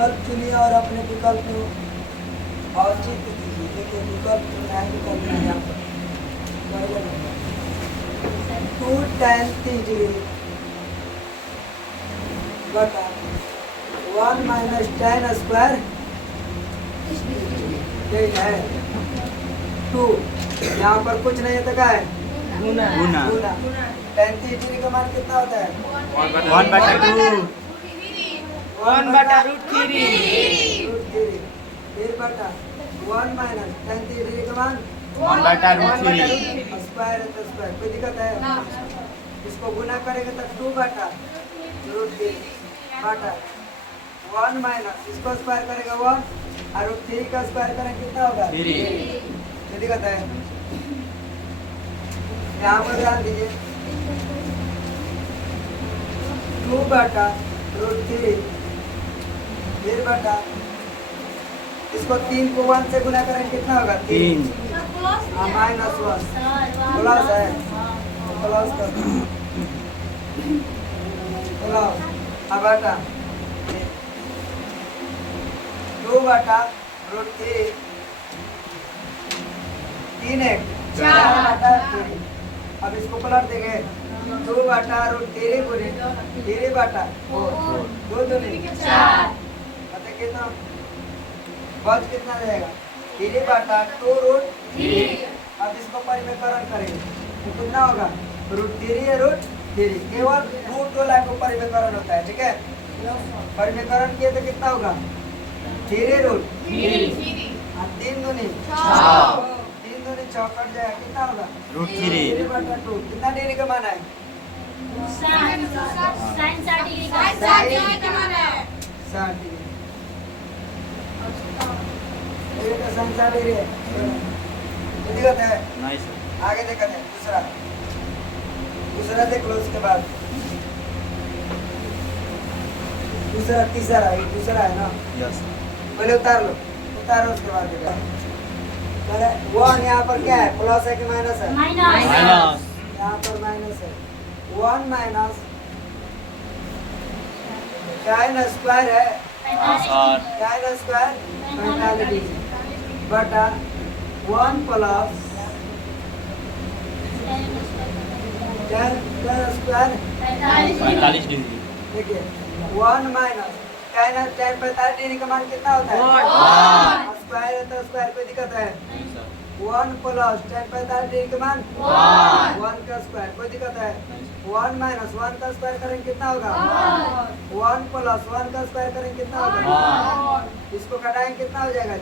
विकल्प चुनिए और अपने विकल्प को औचित्य दीजिए। देखिए विकल्प चुना है, विकल्प में यहाँ पर पहले नंबर 2 tan 3 बटा 1 माइनस tan स्क्वायर यही है 2। यहाँ पर कुछ नहीं है तो क्या है गुना गुना। tan 3 का मान कितना होता है 1/2 1/√3 फिर बटा 1 माइनस tan 3 का मान 1/√3 स्क्वायर है तो स्क्वायर, कोई दिक्कत है? इसको गुना करेंगे तो 2 बटा √3 बटा 1 माइनस इसको स्क्वायर करेगा 1 और √3 का स्क्वायर करेंगे कितना होगा 3। कोई दिक्कत है? यहाँ पर ध्यान दीजिए 2 बटा √3 फिर बटा इसको 3 को 1 से गुना करेंगे कितना होगा 3 माइनस 1 प्लस है प्लस कर प्लस अब बटा 2 बटा √3 3 1 4 बटा 3। अब इसको पलट देंगे 2 बटा √3 गुने 3 बटा 4 2 दूनी 4 मतलब कितना बच कितना जाएगा 3 बटा 2√3। अब इसको परिमेयकरण करेंगे तो कितना होगा √3 है √3 केवल रूट वाला को परिमेयकरण होता है। ठीक है, परिमेयकरण किए तो कितना होगा 3√3 3 दूनी 6 कट जाएगा कितना होगा √3 3 बटा 2 कितना डिग्री का मान है साइन 60 डिग्री का 60 डिग्री। ये तो साइन 60 डिग्री है। तो दिक्कत है नहीं सर। आगे देखते हैं दूसरा देख लो उसके बाद दूसरा तीसरा ये दूसरा है ना यस पहले उतारो उसके बाद देखा पहले 1 यहाँ पर क्या है प्लस है कि माइनस है माइनस यहाँ पर माइनस है 1 माइनस tan स्क्वायर है सर tan स्क्वायर 45 डिग्री बटा 1 प्लस tan स्क्वायर 45 डिग्री देखिए 1 माइनस tan 45 डिग्री का मान कितना होता है 1 स्क्वायर है तो स्क्वायर कोई दिक्कत है नहीं सर 1 प्लस tan 45 डिग्री का मान 1 का स्क्वायर कोई दिक्कत है 1 माइनस 1 का स्क्वायर करेंगे कितना होगा 1 प्लस 1 का स्क्वायर करेंगे कितना होगा इसको घटाएंगे कितना हो जाएगा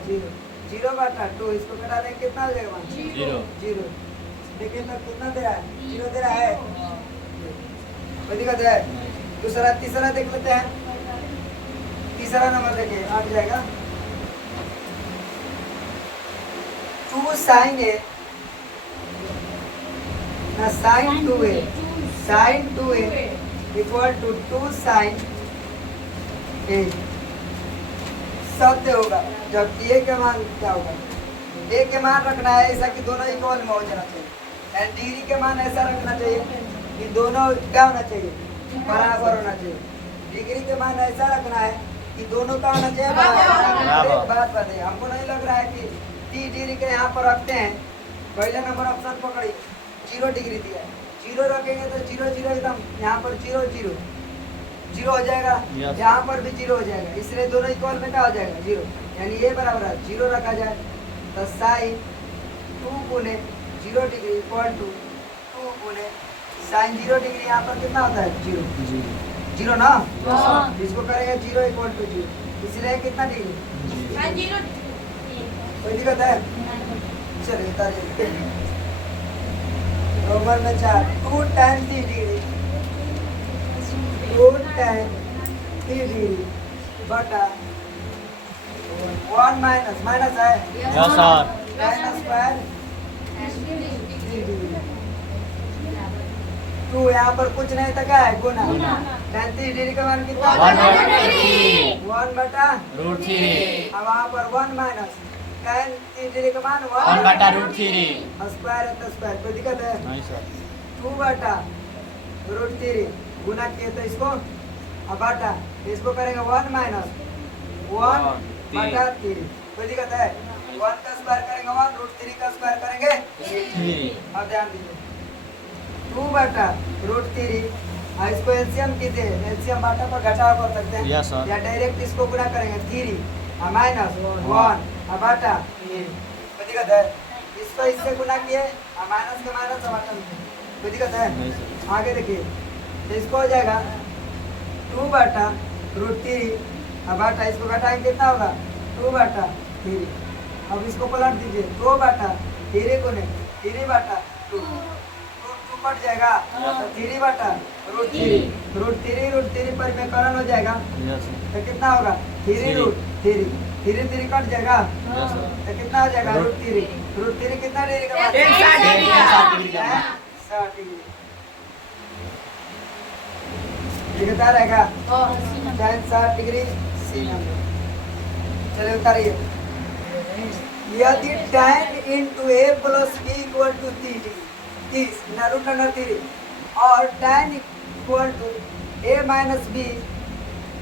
0 बटा 2 इसको घटा देंगे कितना हो जाएगा मान 0 देखिए तब कितना दे रहा है 0 दे रहा है कोई दिक्कत है? दूसरा तीसरा देख लेते हैं। तीसरा नंबर देखिए आ जाएगा 2 sin a ना sin 2a sin 2a equal to 2 sin a सत्य होगा जब a के मान क्या होगा a के मान रखना है ऐसा कि दोनों इक्वल में हो जाना चाहिए एंड डिग्री के मान ऐसा रखना चाहिए कि दोनों क्या होना चाहिए बराबर होना चाहिए। डिग्री के मान ऐसा रखना है कि दोनों का होना चाहिए बराबर। एक बात बताइए हमको नहीं लग रहा है कि 30 डिग्री के यहाँ पर रखते हैं पहले नंबर ऑप्शन पकड़ी 0 डिग्री दिया है 0 रखेंगे तो 0 0 एकदम यहाँ पर 0 0 0 हो जाएगा Yes. यहाँ पर भी 0 हो जाएगा इसलिए दोनों इक्वल में क्या हो जाएगा 0 यानी ये बराबर है 0 रखा जाए तो साइन 2 गुने 0 डिग्री इक्वल टू 2 गुने साइन 0 डिग्री यहाँ पर कितना होता है 0 0 ना इसको करेंगे 0 इक्वल टू 0 इसलिए कितना डिग्री कोई दिक्कत है चलिए तारीख रोमन में 4 2 tan 3 डिग्री 2 tan 3 डिग्री बटा 1 माइनस माइनस है yes sir tan square 3 degree 2 यहाँ पर कुछ नहीं था क्या है गुना tan 3 डिग्री का मान कितना 1 बटा √3 अब वहाँ पर 1 माइनस tan 3 डिग्री का मान 1/√3 स्क्वायर है तो स्क्वायर कोई दिक्कत है नहीं सर 2 बटा √3 गुना किए तो इसको अब बटा इसको करेंगे 1 माइनस 1 बटा 3। कोई दिक्कत है? 1 का स्क्वायर करेंगे 1, √3 का स्क्वायर करेंगे 3। अब ध्यान दीजिए 2 बटा √3, इसको एलसीएम कीजिए, एलसीएम बाटा पर घटाव कर सकते हैं। Yes, sir. या डायरेक्ट इसको गुणा करेंगे 3 माइनस 1 बटा 3। कोई दिक्कत है? इसको इससे गुणा किए माइनस के माइनस बटा में। कोई दिक्कत है? नहीं सर। आगे देखिए तो इसको हो जाएगा 2 बटा √3 बटा इसको घटाएंगे कितना होगा 2 बटा 3। अब इसको पलट दीजिए 2 बटा 3 गुने 3 बटा 2 कट जाएगा तो 3 बटा √3 पर में करण हो जाएगा यस सर। तो कितना होगा 3 3 कट जाएगा यस सर। तो कितना हो जाएगा √3 कितना डिग्री का बात है? 60 डिग्री का। 60 डिग्री। ये कितना रहेगा tan 60 डिग्री सी नंबर। चलिए उतारिए यदि tan into a plus b equal to 30 और tan equal to a minus b,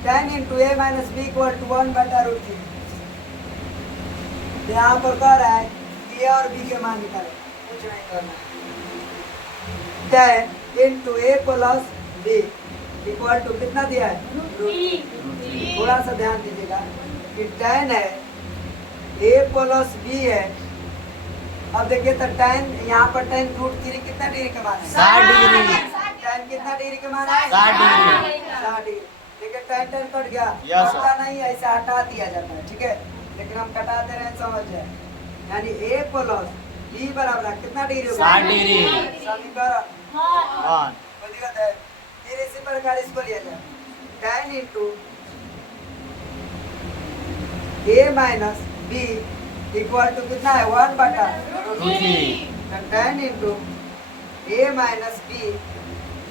tan into a minus b equal to 1 बटा √3। यहाँ पर कह रहा है कि a और b के मान निकाले, कुछ नहीं करना। tan into a plus b equal to कितना दिया है √3। थोड़ा सा ध्यान दीजिएगा कि tan है a प्लस b है। अब देखिए तो tan यहाँ पर tan √3 कितना डिग्री का मान है? 60 डिग्री। tan कितना डिग्री का मान है? 60 डिग्री। 60 डिग्री। देखिए tan कट गया, Yes, sir. कटता नहीं ऐसा हटा दिया जाता है, ठीक है, लेकिन हम कटा दे रहे हैं, समझ जाए। यानी a प्लस b बराबर कितना डिग्री होगा? 60 डिग्री। समीकरण 1 कोई दिक्कत है? फिर इसी प्रकार इसको लिया जाए tan into a minus b equal to कितना है 1 बटा √3। तो tan into a minus b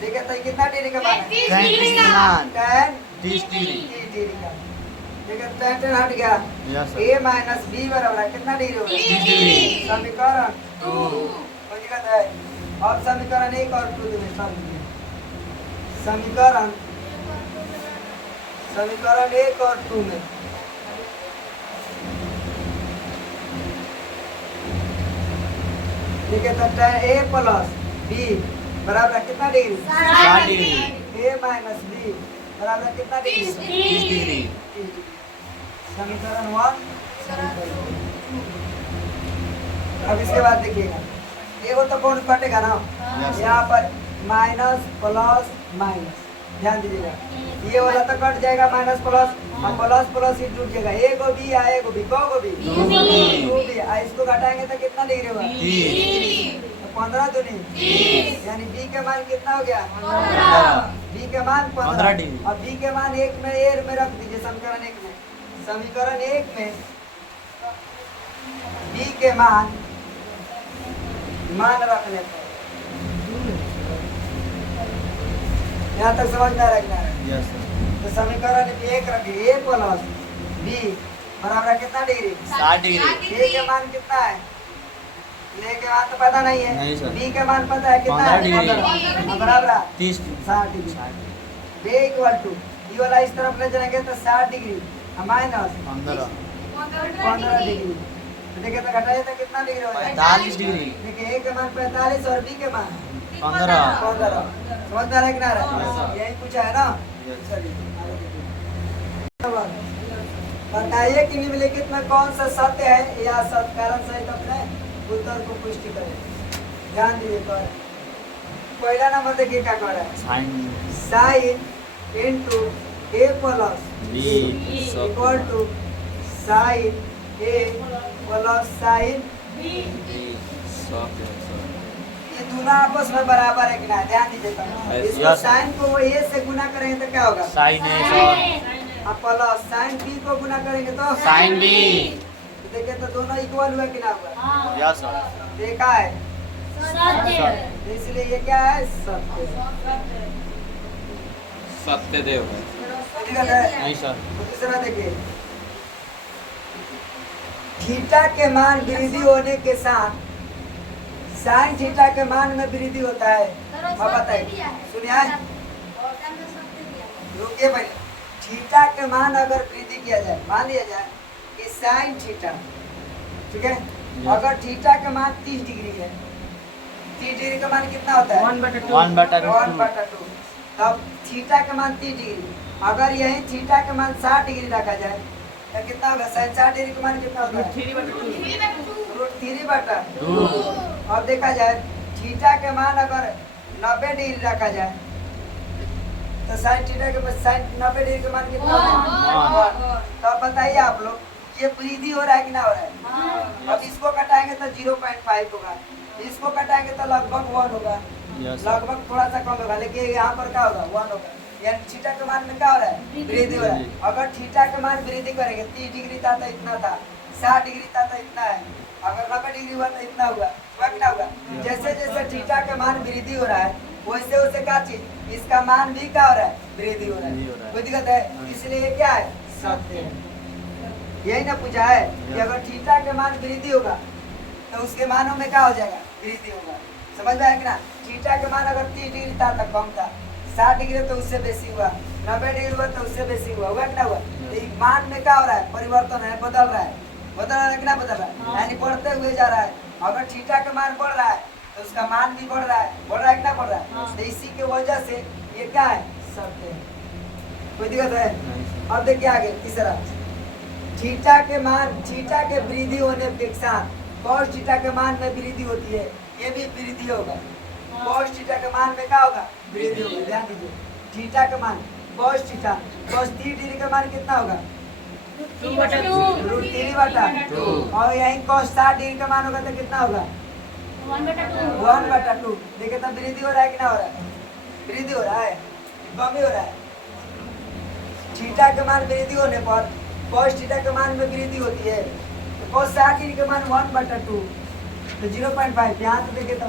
देखिए तो कितना डिग्री का मान है? 30 डिग्री का मान। tan 30 degree. 30 डिग्री का। देखिए tan हट गया, yes sir. a minus b बराबर है कितना डिग्री होगा? 30 डिग्री। समीकरण 2 कोई दिक्कत है? अब समीकरण 1 और 2 में सब लिखिए। समीकरण 1 और 2 में देखिए तो tan a प्लस b बराबर कितना degree? 60 degree. a minus b बराबर कितना डिग्री? 30 डिग्री। समीकरण 1। अब इसके बाद देखिएगा ये वो तो कौन कटेगा ना, Yes, यहाँ पर माइनस प्लस माइनस, ध्यान दीजिएगा ये वाला तो कट जाएगा माइनस प्लस, अब प्लस प्लस ही टूट जाएगा। ए को बी आए को बी को बी 2 बी। इसको घटाएंगे तो कितना डिग्री होगा? 30 तो 15 दूनी यानी बी के मान कितना हो गया? 15 बी के मान 15 डिग्री। अब बी के मान 1 में ए में रख दीजिए समीकरण 1 में। समीकरण 1 में बी के मान रख लेते हैं। यहाँ तक समझ में रखना है। Yes sir. तो समीकरण 1 रखिए a प्लस b बराबर कितना डिग्री? 60 डिग्री। a के मान कितना है? a के मान तो पता नहीं है, नहीं सर। b के मान पता है कितना है? 15 डिग्री। 15 बराबर 30 60 डिग्री। b इक्वल टू ये वाला इस तरफ ले जाएंगे तो 60 डिग्री माइनस 15 15 डिग्री। तो देखिए तो घटाइए तो कितना डिग्री हो जाएगा? 45 डिग्री। देखिए a के मान 45 और b के मान 15 15। समझ में आ रहा है कि ना आ रहा है? यही पूछा है ना। Yes. चलिए आगे देखिए। बताइए कि निम्नलिखित में कौन सा सत्य है या सत्य कारण सहित अपने उत्तर को पुष्टि करें। ध्यान दीजिए पर पहला नंबर देखिए क्या कह रहा है? Sine sine into a plus B equal to sine a plus sine ये दोनों आपस में बराबर है कि ना? ध्यान दीजिएगा इसको Yes. साइन को वो a से गुना करेंगे तो क्या होगा? साइन है सर। अब प्लस साइन b को गुना करेंगे तो साइन B। तो देखिए तो दोनों इक्वल हुआ कि ना हुआ? Yes sir. देखा है सत्य तो इसलिए ये क्या है? सत्य। सत्यदेव है। दिक्कत है? नहीं सर। तो तीसरा देखिए थीटा के मान वृद्धि होने के साथ साइन थीटा के मान में वृद्धि होता है। अब बताइए सुनिए रुकिए पहले। थीटा के मान अगर वृद्धि किया जाए, मान लिया जाए कि साइन थीटा, ठीक है, अगर थीटा का मान 30 डिग्री है, 30 डिग्री का मान कितना होता है? 1/2। तब थीटा का मान 30 डिग्री, अगर यही थीटा का मान 60 डिग्री रखा जाए तो कितना होगा? साइन 60 डिग्री का मान कितना होता है? √3/2। अब देखा जाए थीटा के मान अगर 90 डिग्री रखा जाए तो साइन थीटा के साइन 90 डिग्री का मान कितना होगा? 1। तो अब बताइए आप लोग ये वृद्धि हो रहा है कि ना हो रहा है? अब इसको घटाएंगे तो 0.5 होगा, इसको घटाएंगे तो लगभग 1 होगा, लगभग थोड़ा सा कम होगा, लेकिन यहाँ पर क्या होगा? 1 होगा। यानी थीटा के मान में क्या हो रहा है? वृद्धि हो रहा है। अगर थीटा के मान वृद्धि करेंगे, 30 डिग्री था तो इतना था, 60 डिग्री था तो इतना है, अगर 90 डिग्री हुआ तो इतना हुआ, क्या होगा? जैसे जैसे थीटा का मान वृद्धि हो रहा है वैसे वैसे क्या चीज इसका मान भी क्या हो रहा है? वृद्धि हो रहा है। कोई दिक्कत है? इसलिए ये क्या है? सत्य है। यही ना पूछा है कि अगर थीटा के मान वृद्धि होगा तो उसके मानों में क्या हो जाएगा? वृद्धि होगा। समझ में आया कि ना? थीटा के मान अगर 30 डिग्री था तो कम था, 60 डिग्री तो उससे बेसी हुआ, 90 डिग्री हुआ तो उससे बेसी हुआ, हुआ कि ना हुआ? तो मान में क्या हो रहा है? परिवर्तन है, बदल रहा है, बदल रहा है कि ना बदल रहा है? यानी बढ़ते हुए जा रहा है। अगर थीटा का मान बढ़ रहा है तो उसका मान भी बढ़ रहा है कि ना बढ़ रहा है? तो इसी के वजह से ये क्या है? सत्य है। कोई दिक्कत है? अब देखिए आगे तीसरा, थीटा के मान, थीटा के वृद्धि होने के साथ कॉस थीटा के मान में वृद्धि होती है, ये भी वृद्धि होगा। कॉस थीटा के मान में क्या होगा? वृद्धि होगा। ध्यान दीजिए, थीटा का मान कॉस थीटा, कॉस 30 डिग्री का मान कितना होगा? √3/2। और यही कॉस 60 डिग्री का मान होगा तो कितना होगा? 1/2। देखिए तब वृद्धि हो रहा है कि ना हो रहा है? वृद्धि हो रहा है, कम ही हो रहा है। थीटा के मान वृद्धि होने पर कॉस थीटा के मान में वृद्धि होती है, तो कॉस 60 डिग्री के मान 1/2 तो 0.5। यहाँ तो देखिए तो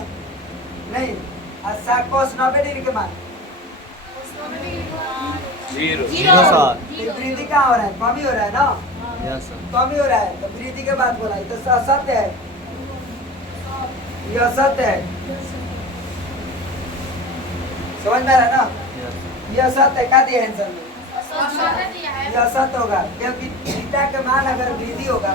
नहीं, कॉस 90 डिग्री के मान 0 तो वृद्धि कहाँ हो रहा है? कम ही हो रहा है ना? कम ही हो रहा है, तो वृद्धि के बाद बोला तो असत्य है, ये असत्य है। समझ में आ रहा है ना? ये असत्य है। क्या दिया है आंसर में? ये असत्य होगा, क्योंकि थीटा के मान अगर वृद्धि होगा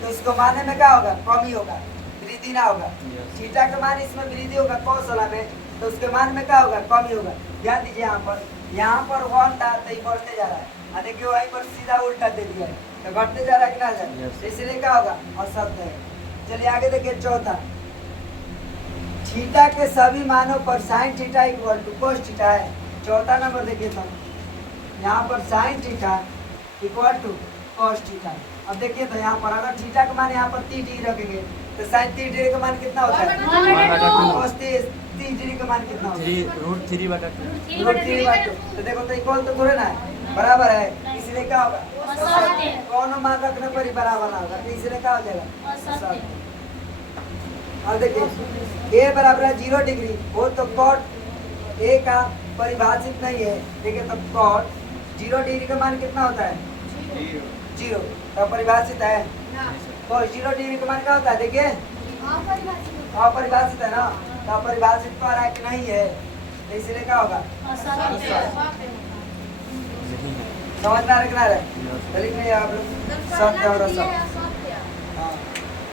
तो इसको मानने में क्या होगा? कम ही होगा, वृद्धि ना होगा। थीटा के मान इसमें वृद्धि होगा कॉस वाला में, तो उसके मान में क्या होगा? कम ही होगा। ध्यान दीजिए यहाँ पर 1 था तो ये बढ़ते जा रहा है, देखिए वहीं पर सीधा उल्टा दे दिया है तो घटते जा रहा है कि ना जा रहा है? इसलिए क्या होगा? असत्य है। चलिए आगे देखिए चौथा, थीटा के सभी मानों पर sine theta equal to cos theta है। चौथा नंबर देखिए तो यहाँ पर sine theta equal to cos theta. अब देखिए तो यहाँ पर अगर थीटा का मान यहाँ पर 30 डिग्री रखेंगे तो साइन 30 डिग्री का मान कितना होता है? कोस 30 डिग्री का मान कितना होता है? √3/2। तो देखो तो इक्वल तो थोड़े ना है, बराबर है, इसलिए क्या होगा? कौन मान रखने पर ही बराबर ना होगा, इसलिए क्या हो जाएगा? अब देखिए ए बराबर है 0 डिग्री हो तो कॉट ए का परिभाषित नहीं है। देखिए तो कॉट 0 डिग्री का मान कितना होता है? 0। तो परिभाषित है तो 0 डिग्री का मान क्या होता है? देखिए अपरिभाषित है ना, तो अपरिभाषित तो आ रहा है कि नहीं है, तो इसलिए क्या होगा? समझ में आ रहा है? लिख लीजिए आप लोग सत्य और असत्य।